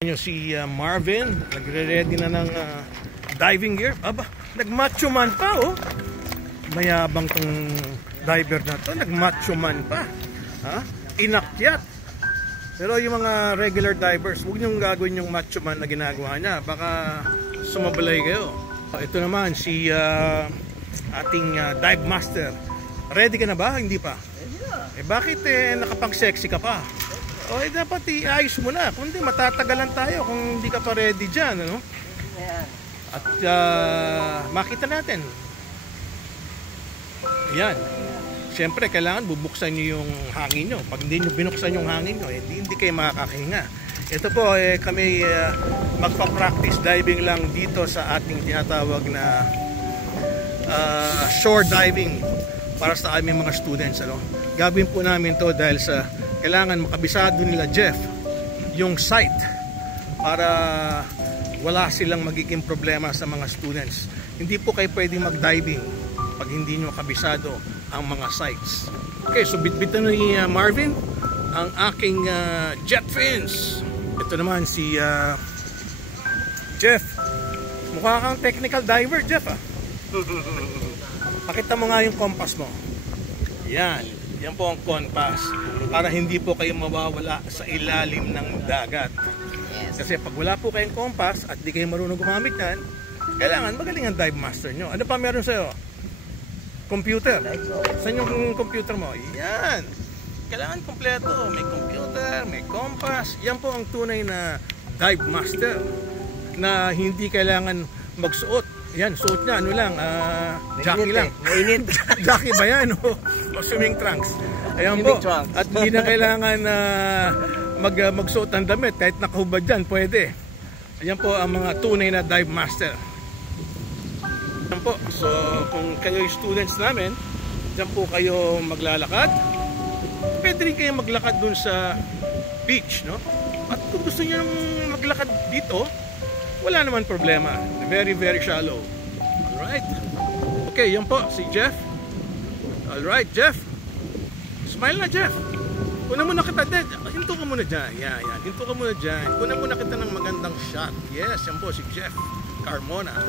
Nyo si Marvin, nagre-ready na ng diving gear. Aba, nagmacho man pa oh. Mayabang tong diver na to, nagmacho man pa. Ha? Inakyat. Pero yung mga regular divers, huwag niyong gagawin yung macho man na ginagawa niya. Baka sumabalay kayo. Ito naman si ating dive master. Ready ka na ba? Hindi pa? Bakit nakapag-sexy ka pa? O dapat iayos mo na. Kundi matatagalan tayo kung hindi ka pa ready dyan. Ano? At makita natin. Yan. Siyempre kailangan bubuksan nyo yung hangin nyo. Pag hindi nyo binuksan yung hangin nyo, hindi kayo makakahinga. Ito po kami magpa-practice diving lang dito sa ating tinatawag na shore diving para sa aming mga students. Ano? Gagawin po namin to dahil sa kailangan makabisado nila Jeff yung site para wala silang magiging problema sa mga students. Hindi po kayo pwedeng mag-diving pag hindi nyo kabisado ang mga sites. Okay, so bitbitan ni Marvin ang aking jet fins. Ito naman si Jeff. Mukha kang technical diver, Jeff ah. Pakita mo nga yung compass mo. Yan. Yan po ang compass para hindi po kayo mawawala sa ilalim ng dagat. Yes. Kasi pag wala po kayong compass at di kayo marunong gumamit yan, kailangan magaling ang dive master nyo. Ano pa meron sa'yo? Computer. Saan yung computer mo? Yan. Kailangan kompleto. May computer, may compass. Yan po ang tunay na dive master na hindi kailangan magsuot. Yan, suot niya, ano lang, jockey lang. Mainit. Jockey ba yan? O swimming trunks. Ayan po. At hindi na kailangan magsuot ng damit. Kahit nakahubad dyan, pwede. Ayan po ang mga tunay na dive master. Ayan po. So, kung kayo yung students namin, dyan po kayo maglalakad. Pwede rin kayo maglakad dun sa beach, no? At kung gusto nyo maglakad dito, wala naman problema. Very, very shallow. Alright. Okay, yan po, si Jeff. Alright, Jeff. Smile na, Jeff. Kunan muna kita, Dad. Hinto ka muna dyan. Yan. Hinto ka muna dyan. Kunan muna kita ng magandang shot. Yes, yan po, si Jeff Carmona.